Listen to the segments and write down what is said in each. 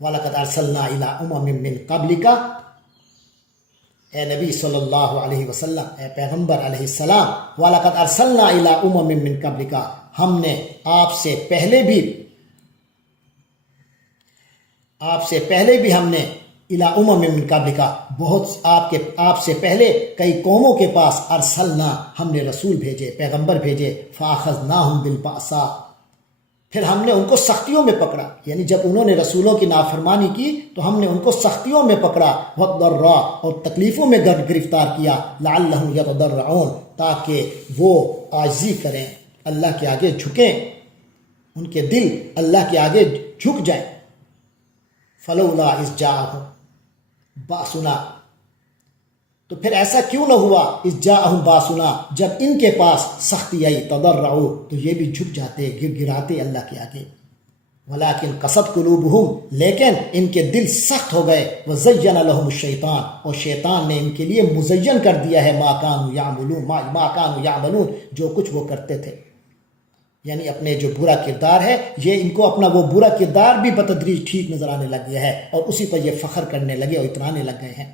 وَلَقَدْ أَرْسَلْنَا إِلَىٰ أُمَمٍ مِّن قَبْلِكَ، اے نبی صلی اللہ علیہ وسلم، اے پیغمبر علیہ السلام، وَلَقَدْ أَرْسَلْنَا إِلَىٰ أُمَمٍ مِّن قَبْلِكَ، ہم نے آپ سے پہلے بھی ہم نے إِلَىٰ أُمَمٍ مِّن قَبْلِكَ، بہت آپ سے پہلے کئی قوموں کے پاس ارسلنا، ہم نے رسول بھیجے، پیغمبر بھیجے، فَأَخَذْنَاهُمْ بِالْبَأْسَاءِ، پھر ہم نے ان کو سختیوں میں پکڑا، یعنی جب انہوں نے رسولوں کی نافرمانی کی تو ہم نے ان کو سختیوں میں پکڑا، وَالضَّرَّاءِ، اور تکلیفوں میں گرفتار کیا، لَعَلَّهُمْ يَتَضَرَّعُونَ، تاکہ وہ عاجزی کریں، اللہ کے آگے جھکیں، ان کے دل اللہ کے آگے جھک جائیں۔ فَلَوْلَا إِذْ جَاءَهُمْ بَأْسُنَا، تو پھر ایسا کیوں نہ ہوا، اذ جاءہم باسنا، جب ان کے پاس سختی آئی، تضرعوا، تو یہ بھی جھک جاتے، گراتے اللہ کے آگے، ولیکن قست قلوبہم، لیکن ان کے دل سخت ہو گئے، وزین لہم الشیطان، اور شیطان نے ان کے لیے مزین کر دیا ہے، ما کانوا یعملون، جو کچھ وہ کرتے تھے، یعنی اپنے جو برا کردار ہے، یہ ان کو اپنا وہ برا کردار بھی بتدریج ٹھیک نظر آنے لگ گیا ہے، اور اسی پر یہ فخر کرنے لگے اور اترانے لگ گئے ہیں۔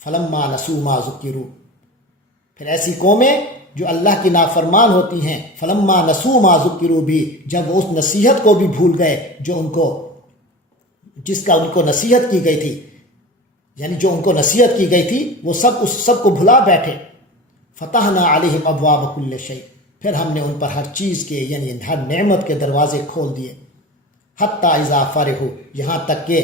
فلما نسوا ما ذکروا، پھر ایسی قومیں جو اللہ کی نافرمان ہوتی ہیں، فلما نسوا ما ذکروا بھی، جب وہ اس نصیحت کو بھی بھول گئے جس کا ان کو نصیحت کی گئی تھی، یعنی جو ان کو نصیحت کی گئی تھی وہ اس سب کو بھلا بیٹھے، فتحنا علیہم ابواب کل شیء، پھر ہم نے ان پر ہر چیز کے، یعنی ہر نعمت کے دروازے کھول دیے، حتی اذا فرحوا، یہاں تک کہ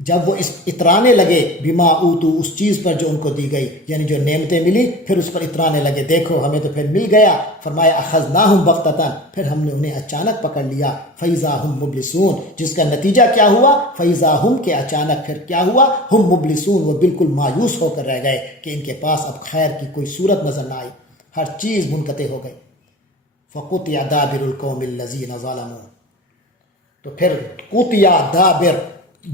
جب وہ اترانے لگے، بما اوتو، اس چیز پر جو ان کو دی گئی، یعنی جو نعمتیں ملی، پھر اس پر اترانے لگے، دیکھو ہمیں تو پھر مل گیا، فرمایا اخذناہم بغتۃ، پھر ہم نے انہیں اچانک پکڑ لیا، فاذا ہم مبلسون، جس کا نتیجہ کیا ہوا، فاذا ہم، کے اچانک پھر کیا ہوا، ہم مبلسون، وہ بالکل مایوس ہو کر رہ گئے کہ ان کے پاس اب خیر کی کوئی صورت نظر نہ آئی، ہر چیز منقطع ہو گئی۔ فقطع دابر القوم الذین ظلموا، تو پھر قطع دابر،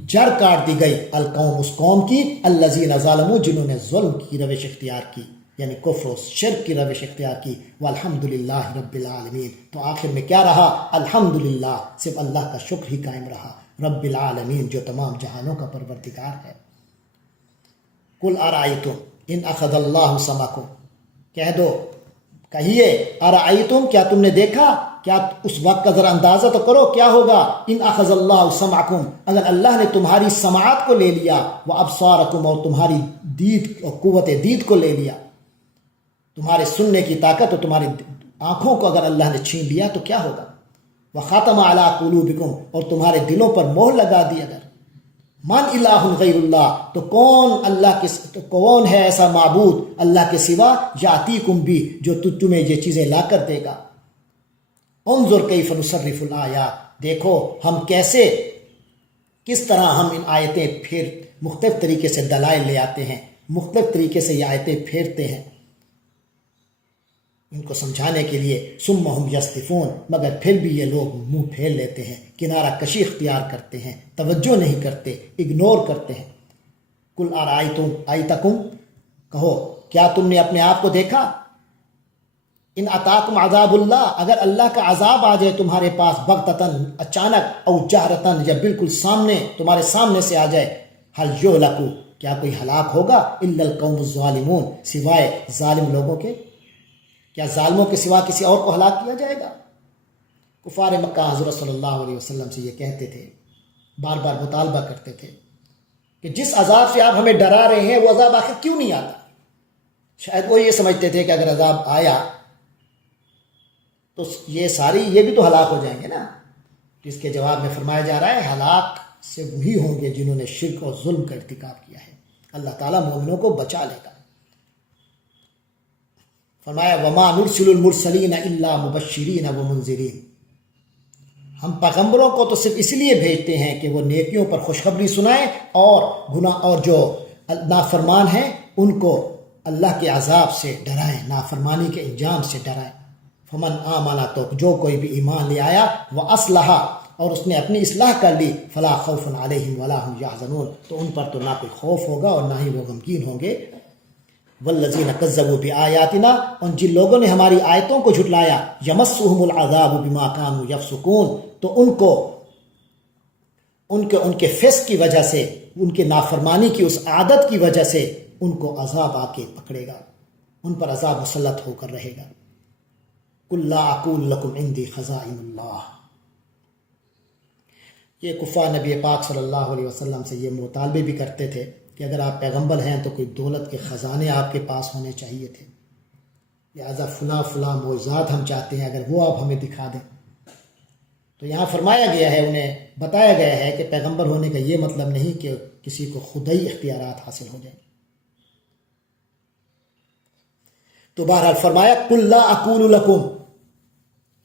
جڑ کاٹ دی گئی، القوم، اس قوم کی، الذین ظلموا، جنہوں نے ظلم کی روش اختیار کی، یعنی کفر و شرک کی روش اختیار کی، والحمدللہ رب العالمین، تو آخر میں کیا رہا، الحمدللہ، صرف اللہ کا شکر ہی قائم رہا، رب العالمین، جو تمام جہانوں کا پروردگار ہے۔ قل ارأیتم ان اخذ اللہ سمعکم، کہہ دو، کہیے، ارأیتم، کیا تم نے دیکھا، کیا اس وقت کا ذرا اندازہ تو کرو کیا ہوگا، ان اخذ اللہ سمعکم، اگر اللہ نے تمہاری سماعت کو لے لیا، وابصارکم، اور تمہاری دید اور قوت دید کو لے لیا، تمہارے سننے کی طاقت اور تمہاری آنکھوں کو اگر اللہ نے چھین لیا تو کیا ہوگا، وخاتم علی قلوبکم، اور تمہارے دلوں پر مہر لگا دی، اگر من الہ غیر اللہ، تو کون ہے ایسا معبود اللہ کے سوا، یاتیکم بھی، جو تمہیں یہ چیزیں لا کر دے گا، انظر کیف نصرف الآیات، دیکھو ہم کس طرح ہم ان آیتیں پھر مختلف طریقے سے دلائل لے آتے ہیں، مختلف طریقے سے یہ آیتیں پھیرتے ہیں ان کو سمجھانے کے لیے، ثم ہم یصدفون، مگر پھر بھی یہ لوگ منہ پھیر لیتے ہیں، کنارہ کشی اختیار کرتے ہیں، توجہ نہیں کرتے، اگنور کرتے ہیں۔ قل ارأیتکم، کہو کیا تم نے اپنے آپ کو دیکھا، ان اتاکم عذاب اللہ، اگر اللہ کا عذاب آ جائے تمہارے پاس، بغتتاً، اچانک، او جہرتاً، یا بالکل سامنے، تمہارے سامنے سے آ جائے، هل یہلک، کیا کوئی ہلاک ہوگا، الا القوم الظالمون، سوائے ظالم لوگوں کے، کیا ظالموں کے سوا کسی اور کو ہلاک کیا جائے گا؟ کفار مکہ حضرت صلی اللہ علیہ وسلم سے یہ کہتے تھے، بار بار مطالبہ کرتے تھے کہ جس عذاب سے آپ ہمیں ڈرا رہے ہیں وہ عذاب آخر کیوں نہیں آتا؟ شاید وہ یہ سمجھتے تھے کہ اگر عذاب آیا تو یہ بھی تو ہلاک ہو جائیں گے نا، جس کے جواب میں فرمایا جا رہا ہے ہلاک سے وہی ہوں گے جنہوں نے شرک اور ظلم کا ارتکاب کیا ہے، اللہ تعالیٰ مومنوں کو بچا لے گا۔ فرمایا وما نرسل المرسلین الا مبشرین ومنذرین، ہم پیغمبروں کو تو صرف اس لیے بھیجتے ہیں کہ وہ نیکیوں پر خوشخبری سنائیں، اور گناہ اور جو نافرمان ہیں ان کو اللہ کے عذاب سے ڈرائیں، نافرمانی کے انجام سے ڈرائیں۔ فمن آمن، تو جو کوئی بھی ایمان لے آیا، وأصلح، اور اس نے اپنی اصلاح کر لی، فلا خوف علیہم ولا هم یحزنون، تو ان پر تو نہ کوئی خوف ہوگا اور نہ ہی وہ غمگین ہوں گے۔ والذین کذبوا بآیاتنا، ان جن لوگوں نے ہماری آیتوں کو جھٹلایا، یمسهم العذاب بما كانوا یفسقون، تو ان کو ان کے فسق کی وجہ سے، ان کے نافرمانی کی اس عادت کی وجہ سے ان کو عذاب آ کے پکڑے گا، ان پر عذاب مسلط ہو کر رہے گا۔ قل لا اقول لکم عندی خزائن اللہ، یہ کفار نبی پاک صلی اللہ علیہ وسلم سے یہ مطالبے بھی کرتے تھے کہ اگر آپ پیغمبر ہیں تو کوئی دولت کے خزانے آپ کے پاس ہونے چاہیے تھے، لہٰذا فلاں فلاں معجزات ہم چاہتے ہیں، اگر وہ آپ ہمیں دکھا دیں۔ تو یہاں فرمایا گیا ہے، انہیں بتایا گیا ہے کہ پیغمبر ہونے کا یہ مطلب نہیں کہ کسی کو خدائی اختیارات حاصل ہو جائیں۔ تو بہرحال فرمایا قل لا اقول لکم،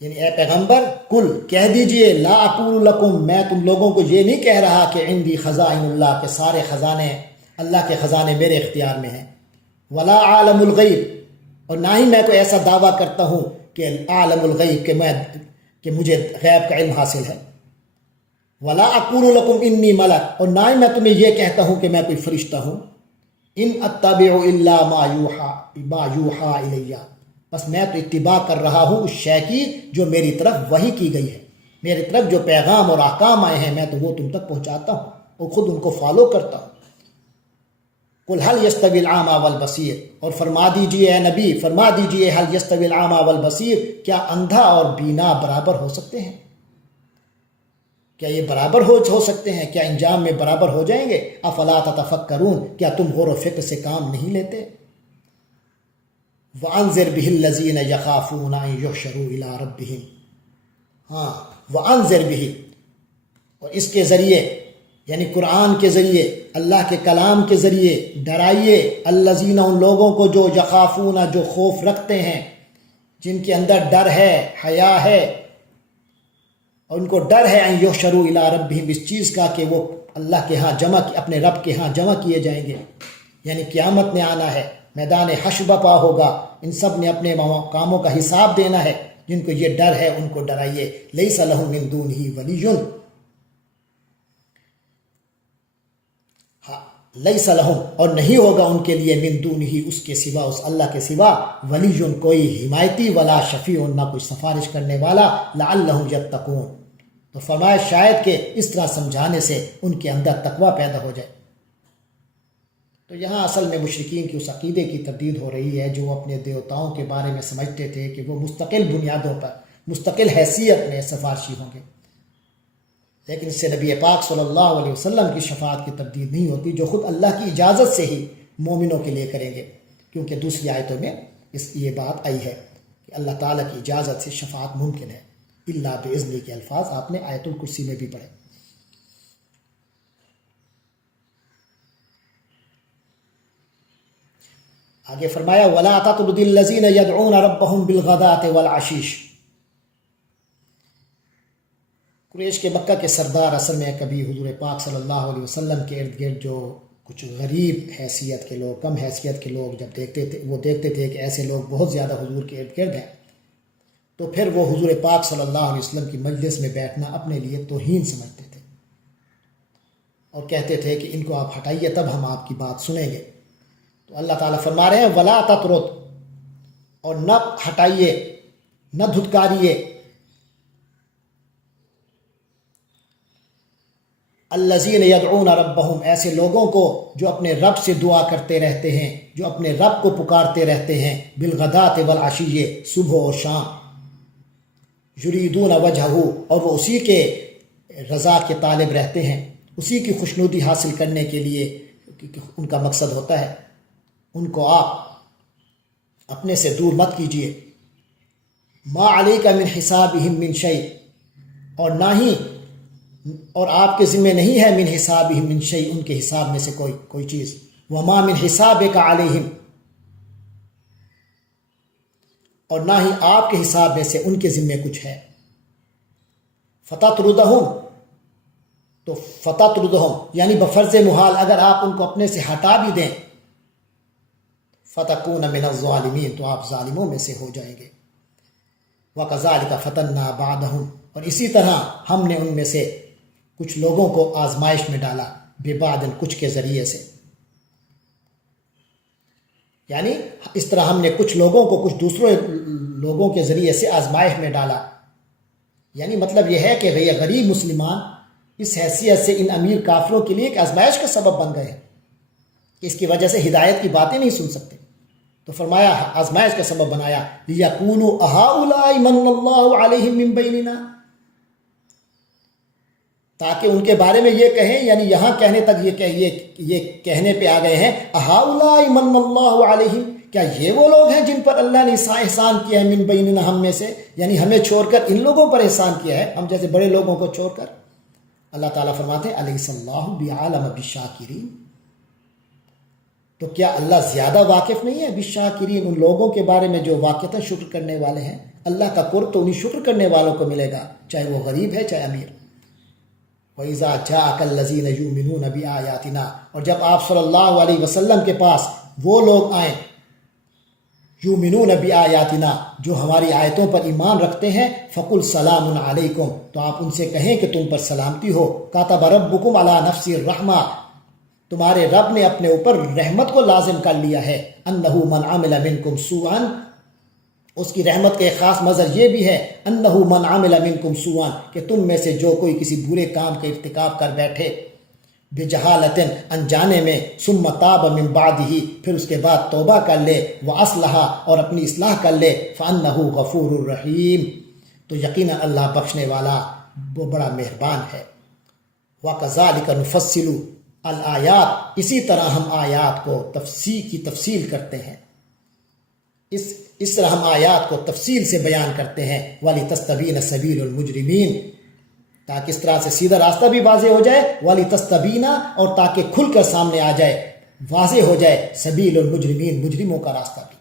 یعنی اے پیغمبر قل کہہ دیجئے، لا اقول لکم، میں تم لوگوں کو یہ نہیں کہہ رہا کہ عندی خزائن اللہ، کہ سارے خزانے اللہ کے خزانے میرے اختیار میں ہیں، ولا عالم الغیب، اور نہ ہی میں کوئی ایسا دعویٰ کرتا ہوں کہ عالم الغیب کہ مجھے غیب کا علم حاصل ہے، ولا اقول لکم انی ملک، اور نہ ہی میں تمہیں یہ کہتا ہوں کہ میں کوئی فرشتہ ہوں، ان اتبع الا ما یوحى الیہ، بس میں تو اتباع کر رہا ہوں اس شے کی جو میری طرف وحی کی گئی ہے، میری طرف جو پیغام اور احکام آئے ہیں میں تو وہ تم تک پہنچاتا ہوں اور خود ان کو فالو کرتا ہوں۔ قل هل يستوي الاعمى والبصیر، اور فرما دیجئے اے نبی، فرما دیجئے هل يستوي الاعمى والبصیر، کیا اندھا اور بینا برابر ہو سکتے ہیں؟ کیا یہ برابر ہو سکتے ہیں؟ کیا انجام میں برابر ہو جائیں گے؟ افلا تتفکرون، کیا تم غور و فکر سے کام نہیں لیتے؟ وانذر به الذین یخافون ان یحشروا الی ربہم، ہاں وانذر به، اور اس کے ذریعے یعنی قرآن کے ذریعے، اللہ کے کلام کے ذریعے ڈرائیے الذین، ان لوگوں کو جو یخافون، جو خوف رکھتے ہیں، جن کے اندر ڈر ہے، حیا ہے، اور ان کو ڈر ہے ان یحشروا الی ربہم، اس چیز کا کہ وہ اللہ کے ہاں اپنے رب کے ہاں جمع کیے جائیں گے، یعنی قیامت نے آنا ہے، میدان حشر برپا ہوگا، ان سب نے اپنے کاموں کا حساب دینا ہے، جن کو یہ ڈر ہے ان کو ڈرائیے۔ لیس لہم من دونہ ولی، لیس لہم، اور نہیں ہوگا ان کے لیے من دونہ، اس کے سوا، اس اللہ کے سوا، ولی، کوئی حمایتی، ولا شفیع، نہ کوئی سفارش کرنے والا، لعلہم یتقون، تو فرمایا شاید کہ اس طرح سمجھانے سے ان کے اندر تقوی پیدا ہو جائے۔ تو یہاں اصل میں مشرکین کی اس عقیدے کی تردید ہو رہی ہے جو اپنے دیوتاؤں کے بارے میں سمجھتے تھے کہ وہ مستقل بنیادوں پر، مستقل حیثیت میں سفارشی ہوں گے، لیکن اس سے نبی پاک صلی اللہ علیہ وسلم کی شفاعت کی تردید نہیں ہوتی، جو خود اللہ کی اجازت سے ہی مومنوں کے لیے کریں گے، کیونکہ دوسری آیتوں میں یہ بات آئی ہے کہ اللہ تعالیٰ کی اجازت سے شفاعت ممکن ہے، الا باذنہ کے الفاظ آپ نے آیت الکرسی میں بھی پڑھے۔ آگے فرمایا وَلَا تَطْرُدِ الَّذِينَ يَدْعُونَ رَبَّهُمْ بِالْغَدَاةِ وَالْعَشِيِّ، قریش کے مکہ کے سردار اصل میں کبھی حضور پاک صلی اللہ علیہ وسلم کے ارد گرد جو کچھ غریب حیثیت کے لوگ، کم حیثیت کے لوگ جب دیکھتے تھے، وہ دیکھتے تھے کہ ایسے لوگ بہت زیادہ حضور کے ارد گرد ہیں، تو پھر وہ حضور پاک صلی اللہ علیہ وسلم کی مجلس میں بیٹھنا اپنے لیے توہین سمجھتے تھے اور کہتے تھے کہ ان کو آپ ہٹائیے تب ہم آپ کی بات سنیں گے۔ تو اللہ تعالیٰ فرما رہے ہیں ولا تطرد، اور نہ ہٹائیے، نہ دھتکاریے، الذین یدعون ربہم، ایسے لوگوں کو جو اپنے رب سے دعا کرتے رہتے ہیں، جو اپنے رب کو پکارتے رہتے ہیں، بالغداۃ والعشی، صبح اور شام، یریدون وجہہ، اور وہ اسی کے رضا کے طالب رہتے ہیں، اسی کی خوشنودی حاصل کرنے کے لیے ان کا مقصد ہوتا ہے، ان کو آپ اپنے سے دور مت کیجیے۔ ما علیک من حسابہم من شیء، اور نہ ہی، اور آپ کے ذمہ نہیں ہے من حسابہم من شیء، ان کے حساب میں سے کوئی چیز، وما من حسابک علیہم، اور نہ ہی آپ کے حساب میں سے ان کے ذمہ کچھ ہے۔ فتطردہم، تو فتطردہم یعنی بفرض محال اگر آپ ان کو اپنے سے ہٹا بھی دیں، فتکون من الظالمین، تو آپ ظالموں میں سے ہو جائیں گے۔ وَكَذَلِكَ فَتَنَّا بَعْضَهُمْ، اور اسی طرح ہم نے ان میں سے کچھ لوگوں کو آزمائش میں ڈالا، بِبَعْضٍ، کچھ کے ذریعے سے، یعنی اس طرح ہم نے کچھ لوگوں کو کچھ دوسرے لوگوں کے ذریعے سے آزمائش میں ڈالا، یعنی مطلب یہ ہے کہ غریب مسلمان اس حیثیت سے ان امیر کافروں کے لیے ایک آزمائش کا سبب بن گئے ہیں، اس کی وجہ سے ہدایت کی باتیں نہیں سن سکتے، تو فرمایا آزمائش کا سبب بنایا لِيَقُولُوا أَهَؤُلَاءِ مَنَّ اللَّهُ عَلَيْهِمْ مِنْ بَيْنِنَا، تاکہ ان کے بارے میں یہ کہیں، یعنی یہاں کہنے تک یہ کہنے پہ آ گئے ہیں أَهَؤُلَاءِ مَنَّ اللَّهُ عَلَيْهِمْ، کیا یہ وہ لوگ ہیں جن پر اللہ نے احسان کیا ہے، من بیننا، ہم میں سے، یعنی ہمیں چھوڑ کر ان لوگوں پر احسان کیا ہے، ہم جیسے بڑے لوگوں کو چھوڑ کر۔ اللہ تعالیٰ فرماتے ہیں الیس اللہ بعالم بالشاکرین، تو کیا اللہ زیادہ واقف نہیں ہے بالشاکرین، ان لوگوں کے بارے میں جو واقعتاً شکر کرنے والے ہیں؟ اللہ کا قرب تو انہیں شکر کرنے والوں کو ملے گا، چاہے وہ غریب ہے چاہے امیر۔ وَإِذَا جَاءَكَ الَّذِينَ يُؤْمِنُونَ بِآيَاتِنَا، اور جب آپ صلی اللہ علیہ وسلم کے پاس وہ لوگ آئیں یؤمنون بآیاتنا، جو ہماری آیتوں پر ایمان رکھتے ہیں، فقل سلام علیکم، تو آپ ان سے کہیں کہ تم پر سلامتی ہو، کاتب ربکم علی نفسی الرحمہ، تمہارے رب نے اپنے اوپر رحمت کو لازم کر لیا ہے، انہ من عمل منکم سوءا، اس کی رحمت کے خاص مظہر یہ بھی ہے انہ من عمل منکم سوءا، کہ تم میں سے جو کوئی کسی برے کام کا ارتکاب کر بیٹھے، بجہالت، انجانے میں، ثم تاب من بعدہ، پھر اس کے بعد توبہ کر لے، واصلح، اور اپنی اصلاح کر لے، فانہ غفور الرحیم، تو یقینا اللہ بخشنے والا وہ بڑا مہربان ہے۔ وکذالک نفصل الآیات، اسی طرح ہم آیات کو تفصیل کرتے ہیں، اس طرح ہم آیات کو تفصیل سے بیان کرتے ہیں، وَلِتَسْتَبِينَ سَبِيلُ الْمُجْرِمِينَ، تاکہ اس طرح سے سیدھا راستہ بھی واضح ہو جائے، وَلِتَسْتَبِينَ، اور تاکہ کھل کر سامنے آ جائے، واضح ہو جائے، سبیل المجرمین، مجرموں کا راستہ بھی۔